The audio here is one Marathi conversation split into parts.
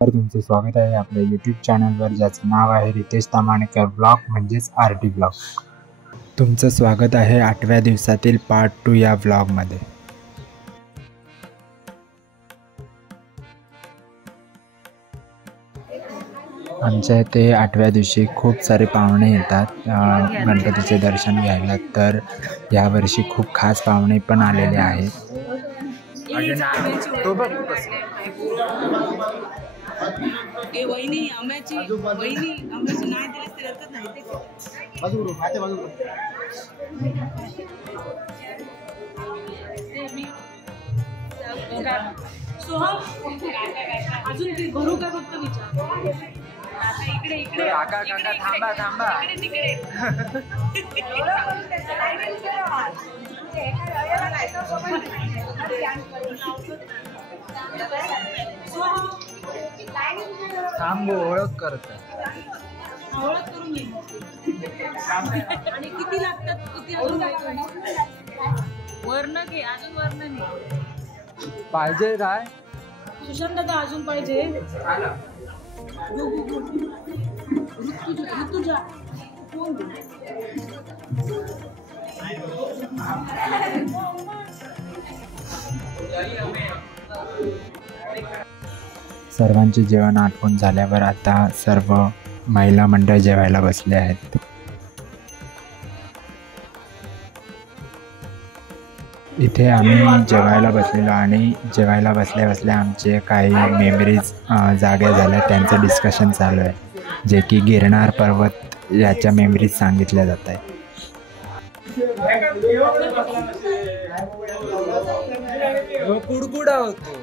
तर तुमचं स्वागत आहे आपल्या यूट्यूब चॅनलवर, ज्याचं नाव आहे रितेश तामाणेकर ब्लॉग म्हणजेच RT ब्लॉग. तुमचं स्वागत आहे 8व्या दिवसातील पार्ट 2 या ब्लॉगमध्ये. आमच्या इथे 8व्या दिवशी खूप सारे पाहुणे येतात गणपतीचे दर्शन घ्यायला. तर यावर्षी खूप खास पाहुणे पण आलेले आहेत. वहिनी आंब्याची नाही दिलीस तर रडत नाही ते सोहम अजून ते भरू का फक्त विचार. इकडे काका थांबा तिकडे थांबो ओळख करत ओळख करून घे. आणि किती लागतात, किती अजून वर्ण घे, अजून वर्ण नाही पाहिजे काय सुशांत दादा, अजून पाहिजे ऋतुजा. सर्वांचे जेवण आटपून झाल्यावर आता सर्व महिला मंडळ जेवायला बसले आहेत. इथे आम्ही जेवायला बसलेलो आणि जेवायला बसल्या आमचे काही मेमरीज जाग्या झाल्या. त्यांचं डिस्कशन चालू आहे, जे की गिरनार पर्वत याच्या मेमरीज सांगितल्या जात आहे. कुडकुडा होतो.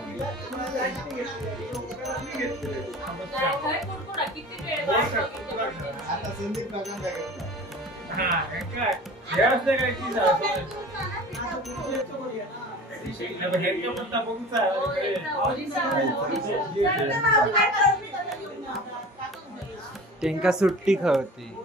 त्यांका सुट्टी खावती.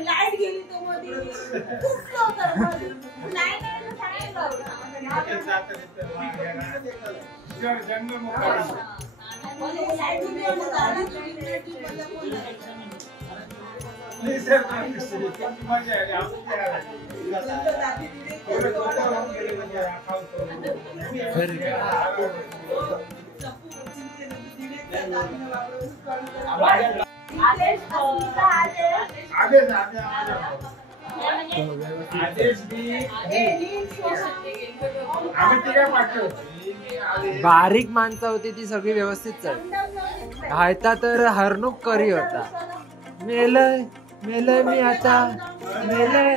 लाईट गेली तो मध्ये बारीक माणसं होती ती सगळी व्यवस्थित चढ. हायता तर हरणूक करी होता. मेलय मी आता मेलय.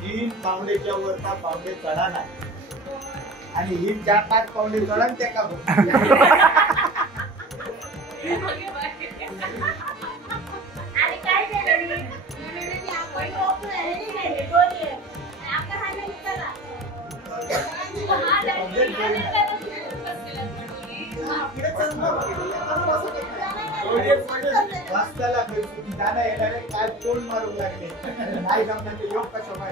तीन पावडेच्या वरता पावडे चढा नाही आणि ही 4-5 पावडे चढा त्या का जाणं येणारे काय तोंड मारू लागले. नाही जमणार ते योग कशा माय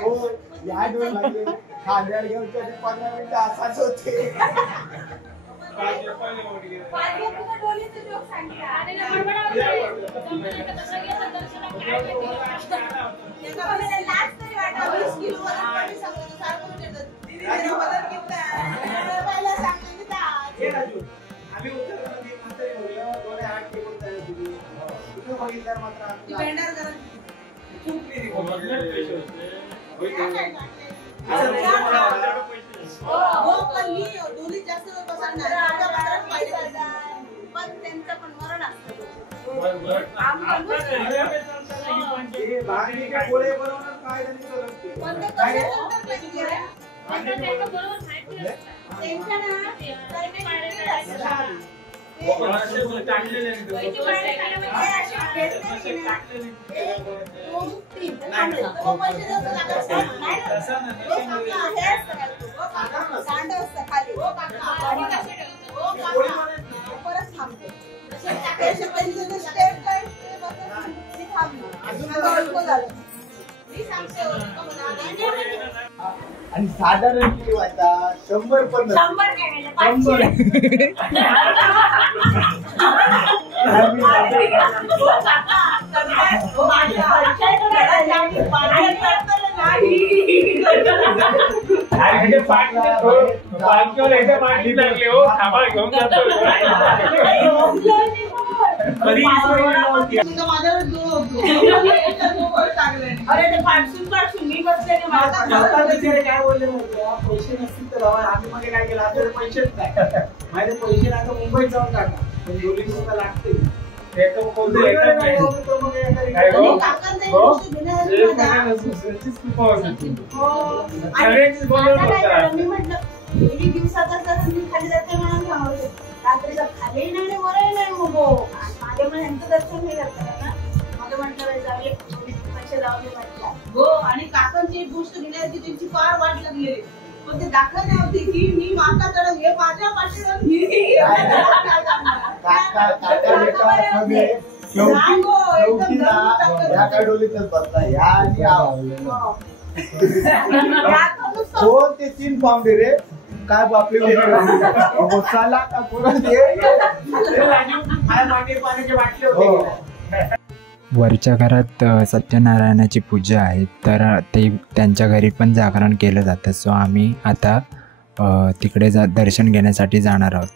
हो या डोळ लागले. खांद्यावर घेऊन 15 मिनिटं असाच होते. आणि साधारण किती वाजता 100 पण 100 काय बोलले पैसे नसतील तर आम्ही मध्ये काय केलं आपल्याला पैसेच नाही माझे पैसे नाही तर मुंबईत जाऊन टाका पण लागते दिवसाचा खाली जाते म्हणून सांगते रात्रीचा खाली नाही वरही नाही माझ्या पण यांचं दर्शन नाही करतात ना मला म्हटलं जाऊया पैसे लावले म्हटलं हो आणि काकांची एक गोष्ट घेण्याची त्यांची फार वाट लागलेली पण ते दाखवली होती की मी माता चढव हे माझ्या पाठीवर ते 3 पाऊंड रे काय बापले मसाला का पाण्याचे बाटले होते वरच्या घरात सत्यनारायणाची पूजा आहे तर ते त्यांच्या घरी पण जागरण केलं जातं. सो आम्ही आता तिकडे दर्शन घेण्यासाठी जाणार आहोत.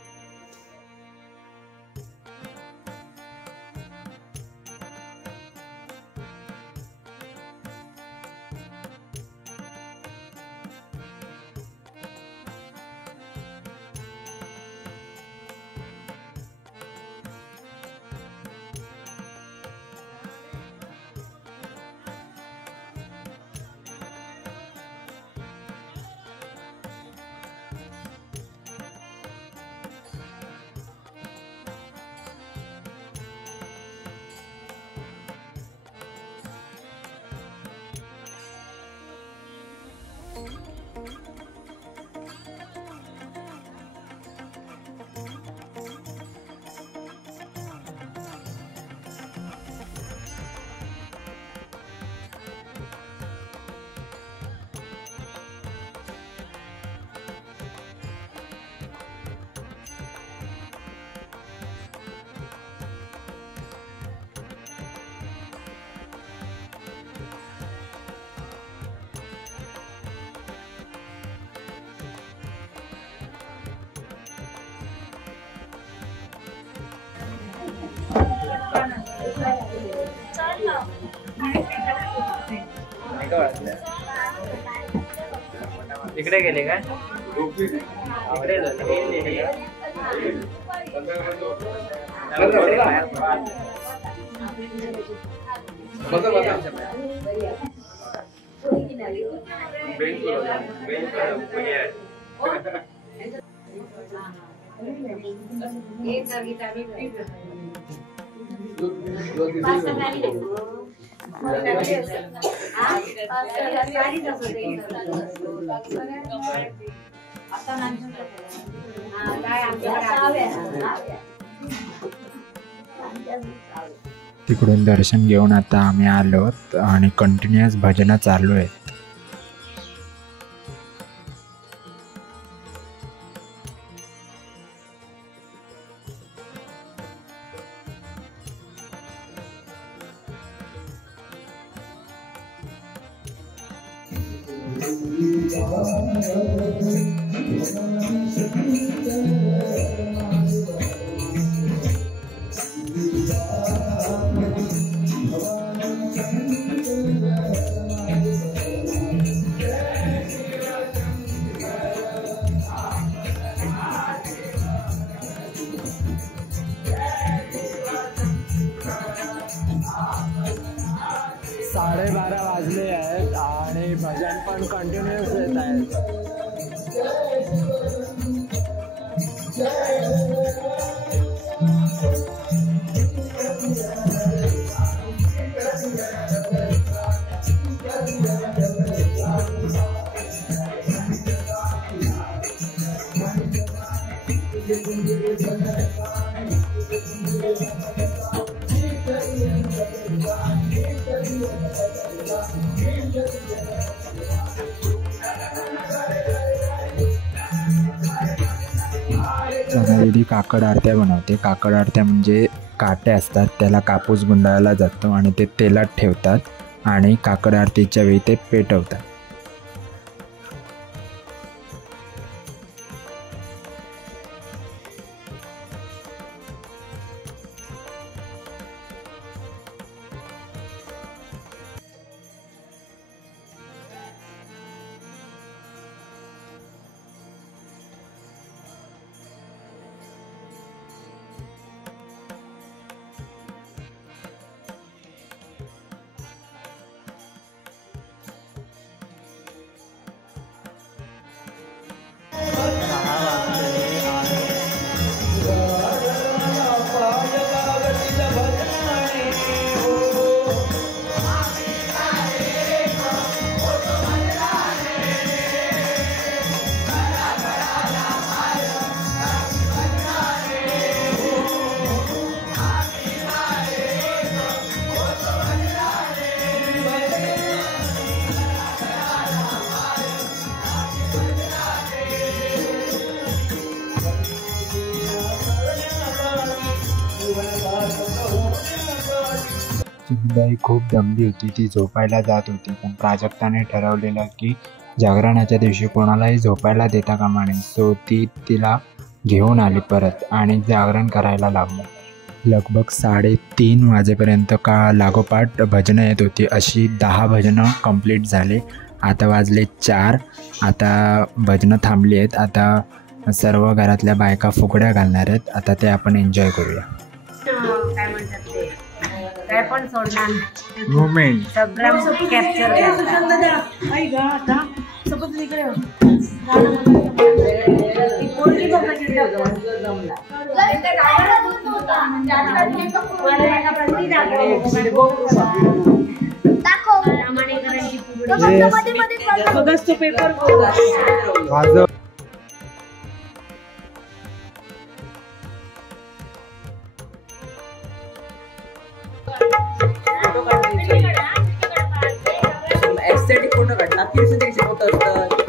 इकडे गेले काय तिकडून दर्शन घेऊन आता आम्ही आलो आणि कंटिन्युअस भजन चालू आहेत. 12:30 वाजले आहेत आणि भजन पण कंटिन्युअस येत आहेत. दीदी काकड आरत्या बनवते. काकड आरत्या म्हणजे काटे असतात, त्याला कापूस गुंडाळला जातो आणि ते तेलात ठेवतात आणि काकड आरतीच्या वेळी ते पेटवतात. चिन्नीबाई खूप दमली होती, ती झोपायला जात होती. पण प्राजक्ताने ठरवलेलं की जागरणाच्या दिवशी कोणालाही झोपायला देता कामा नये. सो ती तिला घेऊन आली परत आणि जागरण करायला लागलं. लगभग 3:30 वाजेपर्यंत लागोपाठ भजनं येत होती. अशी 10 भजनं कंप्लीट झाले. आता वाजले 4. आता भजनं थांबली आहेत. आता सर्व घरातल्या बायका फुगड्या घालणार आहेत. आता ते आपण एन्जॉय करूया. काय म्हणतात ते, काय पण सोडणार मुवमेंट सगळं कॅप्चर पेपर एस्थेटिक फोटो काढला किती फोटो असतात.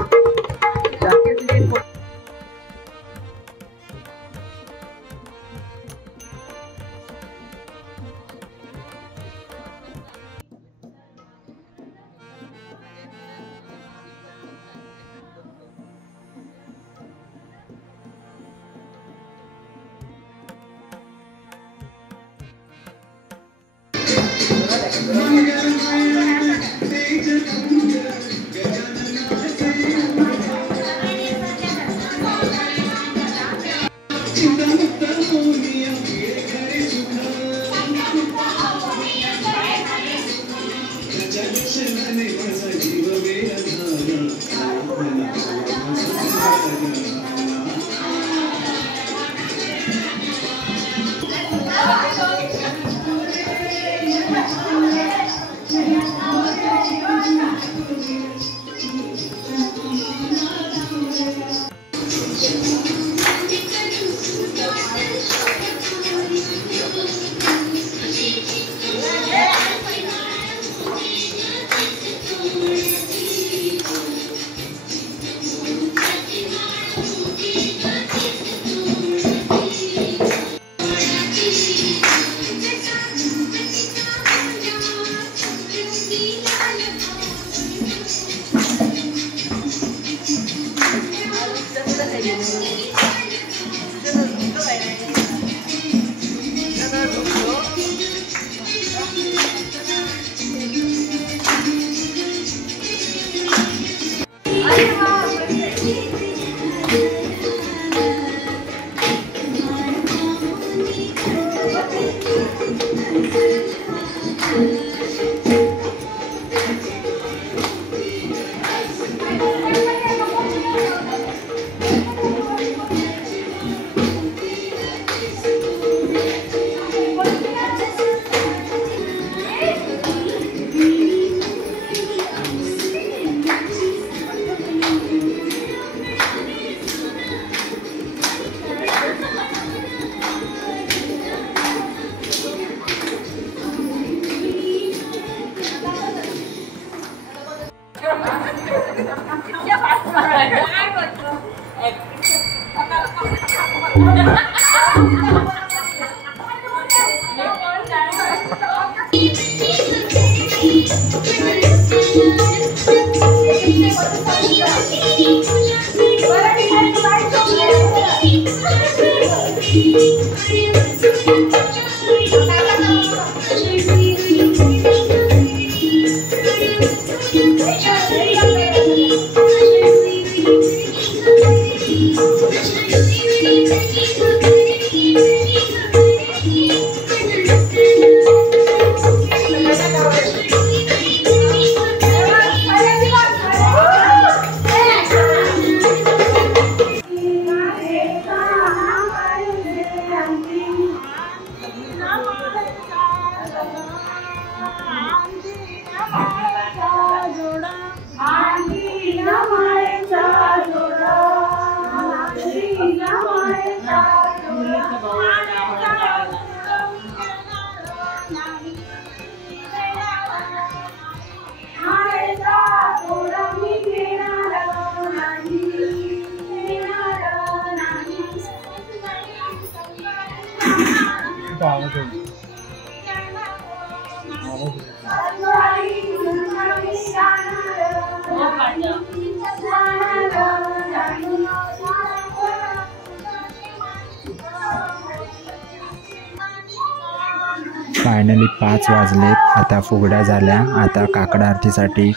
फायनली 5 वाजलेत. आता फुगड्या झाल्या. आता काकड आरतीसाठी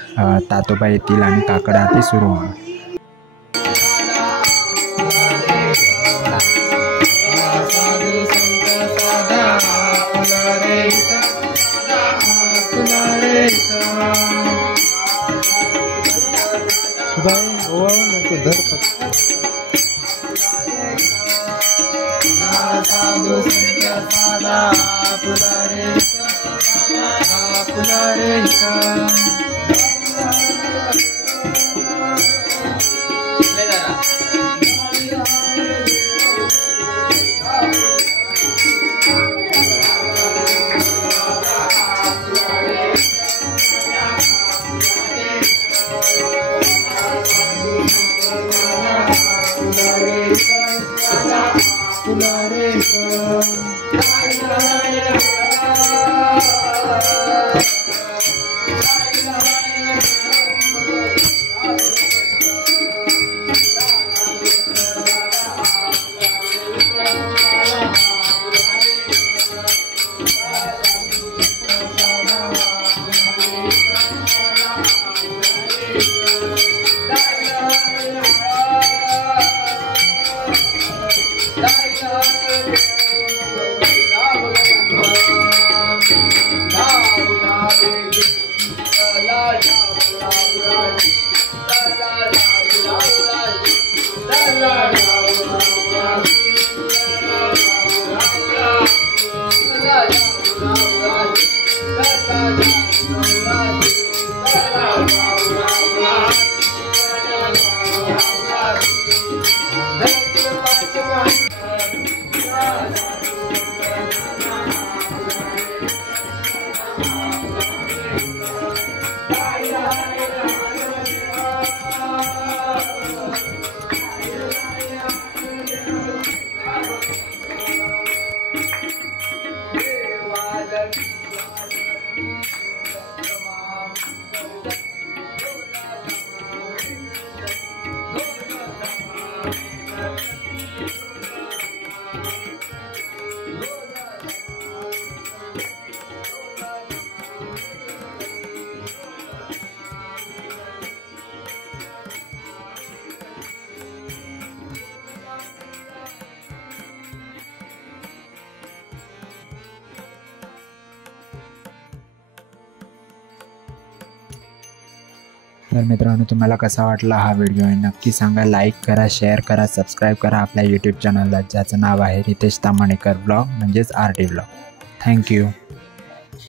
तातोबा येतील आणि काकड आरती सुरू होणार. तर मित्रांनो, तुम्हाला कसा वाटला हा व्हिडिओ नक्की सांगा. लाईक करा, शेअर करा, सबस्क्राईब करा आपल्या यूट्यूब चॅनलला, ज्याचं नाव आहे रितेश ताम्हणेकर ब्लॉग म्हणजेच RT ब्लॉग. थँक्यू.